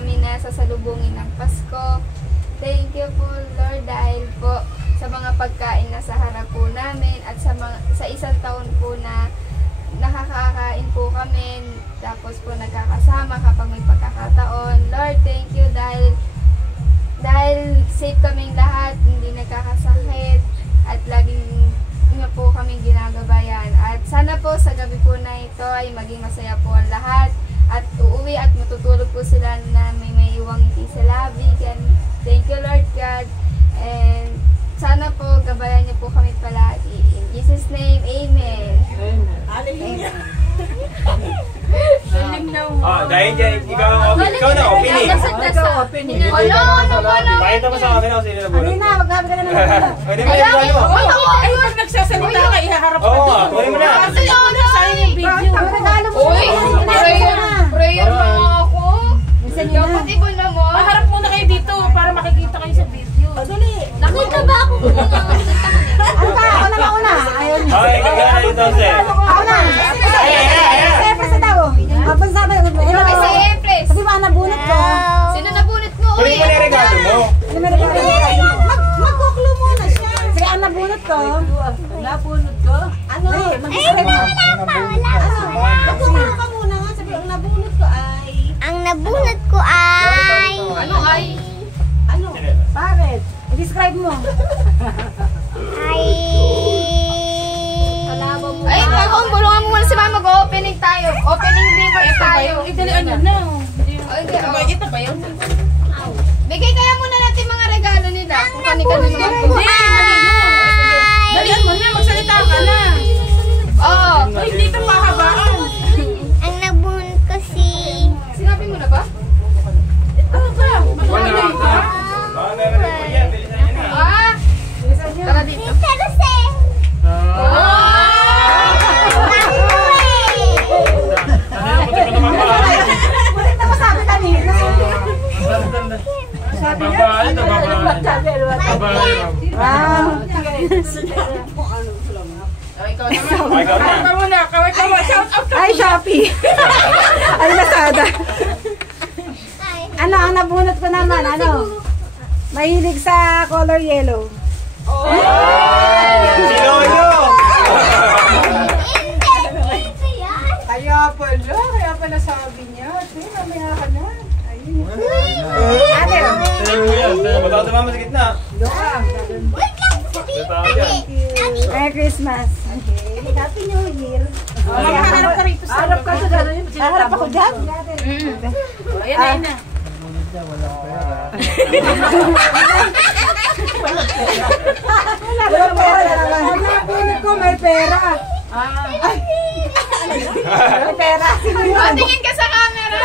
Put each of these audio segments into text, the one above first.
kami na sasalubungin ng Pasko. Thank you po Lord dahil po sa mga pagkain na sa harap po namin at sa isang taon po na nakakakain po kami, tapos po nagkakasama kapag may pagkakataon. Lord, thank you dahil safe kaming lahat, hindi nagkakasakit at laging niyo po kaming ginagabayan. At sana po sa gabi po na ito ay maging masaya po ang lahat at uuwi at matutulog po sila na may iwang ngiti sa labi. Thank you Lord God, and sana po gabayan niyo po kami palagi. In Jesus' name, Amen. Hallelujah. Dahil ikaw na opening. Hello, ano ba na? Pakita mo sa camera kung sino na bunot. Na, maghabi ka na naman. Pwede mo yung mo. Ay, pag nagsasalita ka, ihaharap ka Oo, dito. kunin mo na. Kasi sayang yung video. Ang regalo mo. Uy, prayer mo ako. Dapat iba naman. Maharap muna kayo dito para makikita kayo sa video. Dali. Nakita ba ako kung Ano ka? Ako na mauna. Ayun. Okay, kaya na ito, sir. Ako na. Siyempre sa tao. Kapag sabi, hello. Ay, siyempre. Sabi mo, nabunot ko. Sino nabunot mo? Kunin mo na yung regalo mo. Magkuklo muna siya. Sige, ang nabunot ko. Nabunot ko? Ano? Mag-isip mo. Magkuklo ka muna nga. Sabi, ang nabunot ko ay... Ang nabunot ko ay... Ano ay? Ano? Bakit? I-describe mo. Ay... Ay, bulungan mo muna si Mama. Mag-opening tayo. Opening reverse tayo. Idalian nyo na. Hindi, Ito ba yun? bigay kaya muna natin mga regalo nila. Kung kani-kani naman po. Dalian mo na. Magsalita ka na. Oo. Hindi ito mahabaan. Ang nabunot ko si... Sinabi mo na ba? Ano ka? Wala ka. Baka meron po yan. Bilisan nyo na. Ah! Tara dito. Teruse! Kulit na masabi kanina. Sabi niya? Wow. Ikaw na. Kaway ka mo. Shout out ka. Ay, Shopee. Ay, Lazada. Ano, ang nabunot ko naman, ano? Mahilig sa color yellow. Sino nyo? Kaya pala sabi niya. Sige, mamaya ka na. Ayun. Ate, Matatawa mo sa gitna. Merry Christmas. Okay. Happy New Year. Harap ka rito. Harap ka sa gano'n. Harap ako dyan. Ayan na. Walang pera. Ang nabunot ko may pera. May pera. Tingin ka sa camera.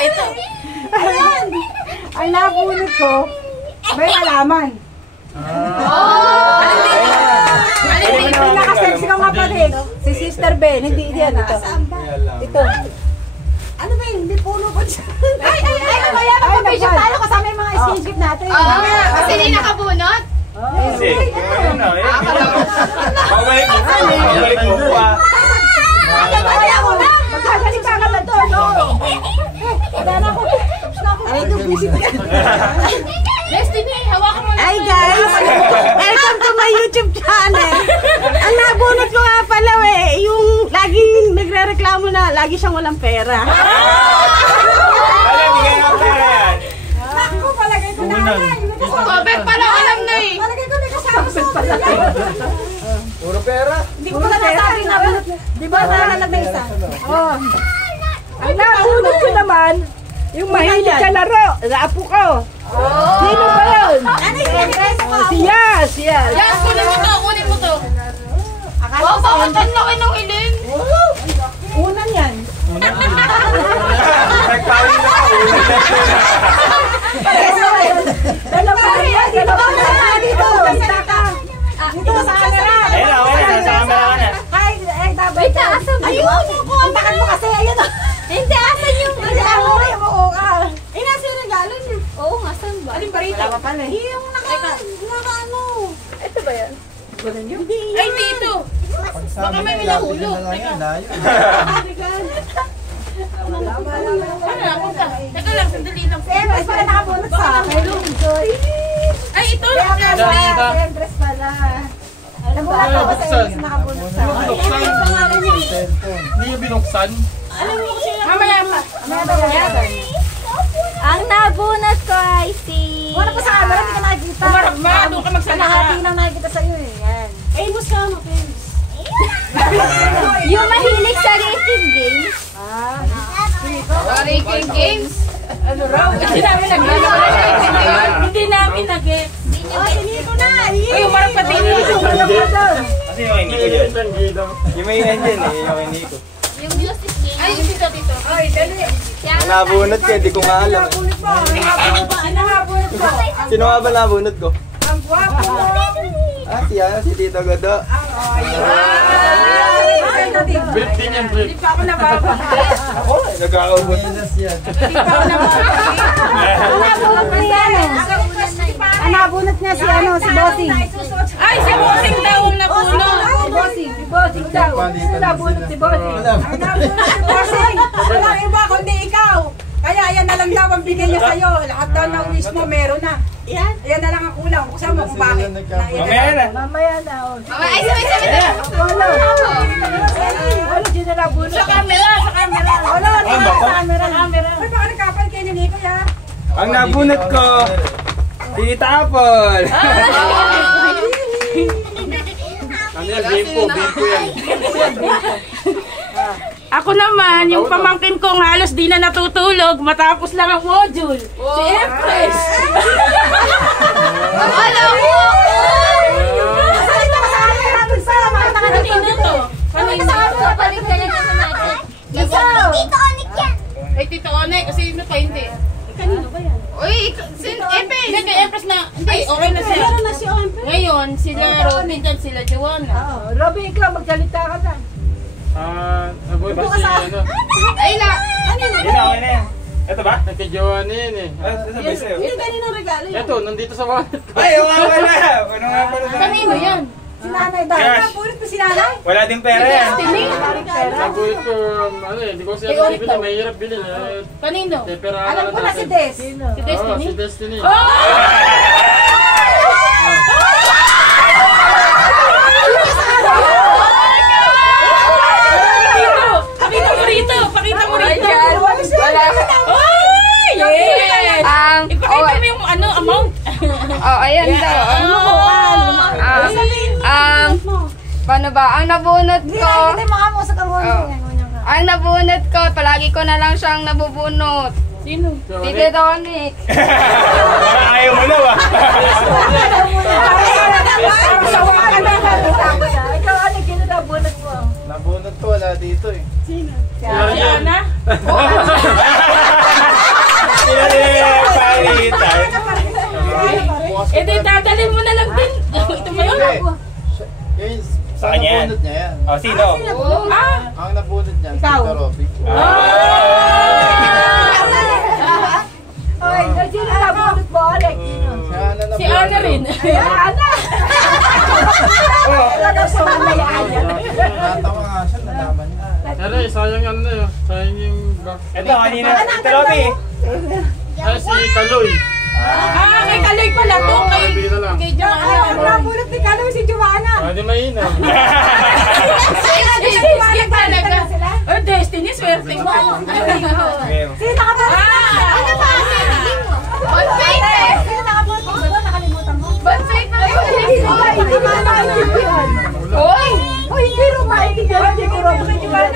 Ito. Ayan. Ang nabunot ko may alaman. Hindi nakasexy kang kapatid. Si Sister Ben. Hindi yan. Ito. Ano ba yun? Hindi puno ba siya? Ay, ano ba yan? Magpapicture tayo kasama yung mga skinship natin. Kasi hindi nakabunot. Kasi, kaya na. Babalik mo. Babalik mo. Kaya mo na! Magkagalita ka na doon. Wala na ako. Ay, ito busit yan. Destiny, hawakan mo na. Hi guys! Welcome to my YouTube channel. Ang nabunot ko nga pala yung laging nagre-reklamo na lagi siyang walang pera. Alam, bigyan nga pera yan. Naku, palagay ko na yan. Robert pala alam na eh. Palagay ko may kasama sa akin. Puro pera. Hindi ko pala nasabi na. Di ba nalalag na isa? Oo. Ang nabunot ko naman, yung mahilig ka laro. Naapo ko. Sino ba yun? Siya. Yan, kunin mo to, kunin mo to. Wow, bakit ang laki ng ilin? Unan yan. Nagpawin na ako. Dalawa yan. Dito ka. Dito sa camera. Ayun na, sa camera ka na. Ay, tabay ka. Ayun, kontakan mo kasi. Ayun. Hindi, asan yung regalo? Oo ka. Eh, nasa yung regalo niya. Oo nga, saan ba? Alin ba rito? Wala pa pala eh. Yung naka-ano. Ito ba yan? Hindi. Ay, dito. Baka may minahulog. Teka lang, sandali lang. Si Empress pala nakabunot sa akin. Ay, ito Kaya lang. pala, si Empress pala. Nabulat ako sa Empress nakabunot sa akin. Hindi yung binuksan. Mamaya pa. Ang nabunot ko ay si... Wala pa sa camera, hindi ka nakikita. Umarap ma, doon ka magsalita. Kalahati lang nakikita sa'yo eh. Yan. Yung mahilig sa racing games. Raking games. Ano raw? Hindi namin nag-gets. Hindi namin nag-gets. Siniko na! Ay, umarap ka din. Kasi yung hindi ko dyan. Yung may engine eh, yung hindi ko. Yung music game. Ay, dito, dito. Ay, dali. Nabunot ko, hindi ko nga alam. Nabunot mo. Nabunot mo. Sino nga ba nabunot ko? Ang gwapo mo. Si Tito Godo. Break din yan, break. Hindi pa ako nababalik. Ako, nagkakaubot. Ang nabunot niya si ano, si Bossing. Ay, si Bossing daw ang napuno. Si Bossing daw. Sino nabunot si Bossing? Ang nabunot si Bossing. Walang iba kundi ikaw. Kaya yan na lang daw ang bigay niya sa'yo. Lahat daw na wish mo meron na. Yan na lang ang kulang. Buksan mo kung bakit. Mamaya na. Mamaya na. Ay, sabay. Wala, di na nabunot. Sa camera, sa camera. Wala, Sa camera. Ay, baka nagkapal kayo ni Nico ya. Ang nabunot ko, Tita Apple. Ano yan? Bimpo yan. Ako naman, yung pamangkin kong halos di na natutulog matapos lang ang module. Si Empress. Alam mo! Kanino to? Kanino? Balik ka na naman natin. Tito Onik yan. Ay, Tito One, kasi yun pa hindi. Kanino ba yan? Uy, Epe! Hindi, kay Empress na. Hindi, okay na siya. Ngayon, sila Robin at sila Joanna. Robby, ikaw magsalita ka na. Nabuhay ba si ano? Ay, la! Hindi na, okay na yan. Ito ba? Nagkagawa na yun eh. Sabay sa'yo. Kaninong regalo yan? Ito, nandito sa wallet ko. Ay, wala wala. Ano nga pala sa... Kanino yan? Si nanay daw. Cash. Napulit mo si nanay? Wala din pera yan. Nagulit ko, ano eh, hindi ko siya bibili, mahirap bilhin eh. Kanino? Pero Alam ko na si Des. Si Oo, Destiny? si Destiny. Pakita mo rito! Pakita mo rito! Wala. Ay! Yes! Ipakita mo yung ano, amount. Ayan daw. Paano ba? Ang nabunot ko, Hindi mo mo sa kawan. ang nabunot ko, palagi ko na lang siyang nabubunot. Sino? Tito Tonic. Parang ayaw mo na ba? Ikaw ano ginabunot mo? Nabunot ko, wala dito eh. Si Ana? Sila din palitan. Eh di, dadalhin mo na lang din. Ito ba yun? Sa kanya yan. O, sino? Ah! Ang nabunot niyan, si Ikaw. Robby. Oy, sino nabunot mo? Alec, sino? Si Ana rin. Ana! Talaga sa mga yan. Natawa nga siya, nalaman niya. Pero eh, sayang ano eh, sayang yung back. Ito, kanina. Ito, Robby. Ay, si Kaloy. Ah, kay Kaloy pala to. Sabi na lang. Kay Joanna. Ang nabunot ni Kaloy si Joanna. Pwede mainam. Skip talaga. Oh, Destiny, swerte mo. Sino nakabunot? Ano ba? Bad fate eh! Sino nakabunot? Nakalimutan mo? Bad fate na yun! Hindi ko maintindihan. Uy! Uy, hindi ko maintindihan. Hindi ko maintindihan.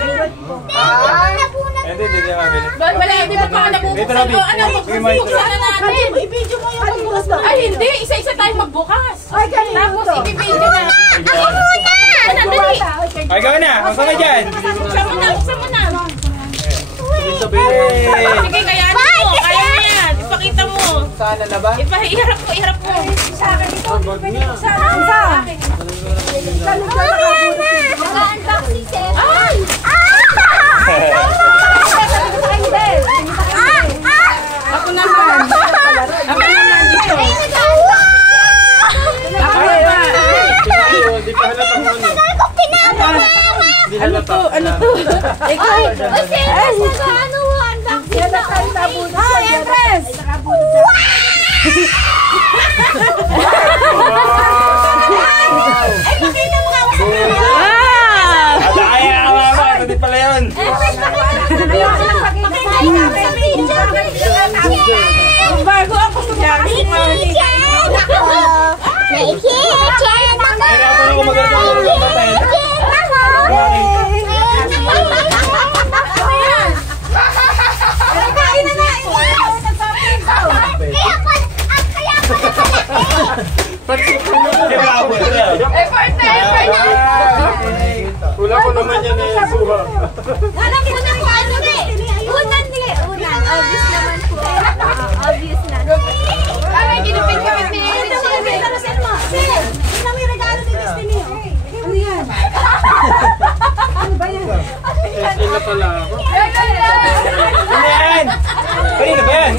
Hindi niya mabili. Wala, hindi pa ako nabubuksan. Dito, Robby. O, ano, buksan na natin. I-video mo yung pagbukas mo. Ay, hindi. Isa-isa tayo magbukas. Ay, ganito. Tapos, i-video na. Ano, dali. Ay, gawin na. Huwag ka dyan. Buksan mo na, buksan mo na. Yay! Sige, kayanin mo. Kaya mo yan. Ipakita mo. Sana na ba? Iharap mo, iharap mo. Sa akin ito. Pwede ko sa akin. Sa akin. Mag-unbox si Seth. Ay! Ako naman. Ako naman dito. Ako naman. Pinayo, di pa halata mo ano. Di Ano halata. to? Ano to? Ikaw. Ano Yan na tayo nabunod. Ah, Empress! Ay, makita mo nga ako sa video. Kaya ka mama, ito din pala yun. Empress, makita mo sa video. Bago ako sa May kitchen ako. Nahirapan ako maganda ng mga patay. Kinakabot na. Effort na, effort na. Wala ko naman yan eh, suha. Alam ko na kung ano eh. Unan. Obvious naman po. Obvious na. Ay, ginupit ka kasi. May regalo ni Destiny. Ano yan? Ano ba yan? Ay na pala ako. Ano yan? Kanina ba yan?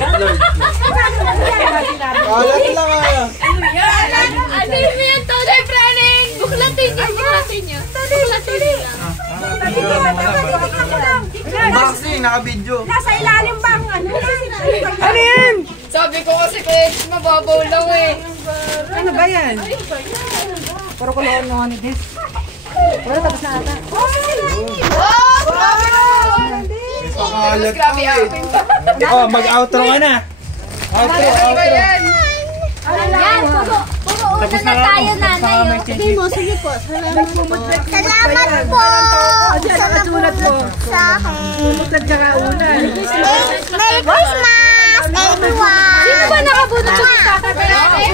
Kalat lang ah. Ano yun yan? Today, Frening! Buklatin niyo. Buklatin niyo lang. Unboxing, naka-video. Nasa ilalim bang ano? Ano yan? Sabi ko kasi kaya mababaw lang eh. Ano ba yan? Puro ko loon nung ano this. Wala tapos na ata. Oh, grabe naman! Pakalat Grabe ka eh. Oh, mag-outro ka na. Ano ba yan? Yan, puro una na tayo, nanay. Sige mo, sige po. Salamat po. Salamat po. Sa nabulot sa akin. Merry Christmas, everyone. Sino ba nakabunot sa tatay?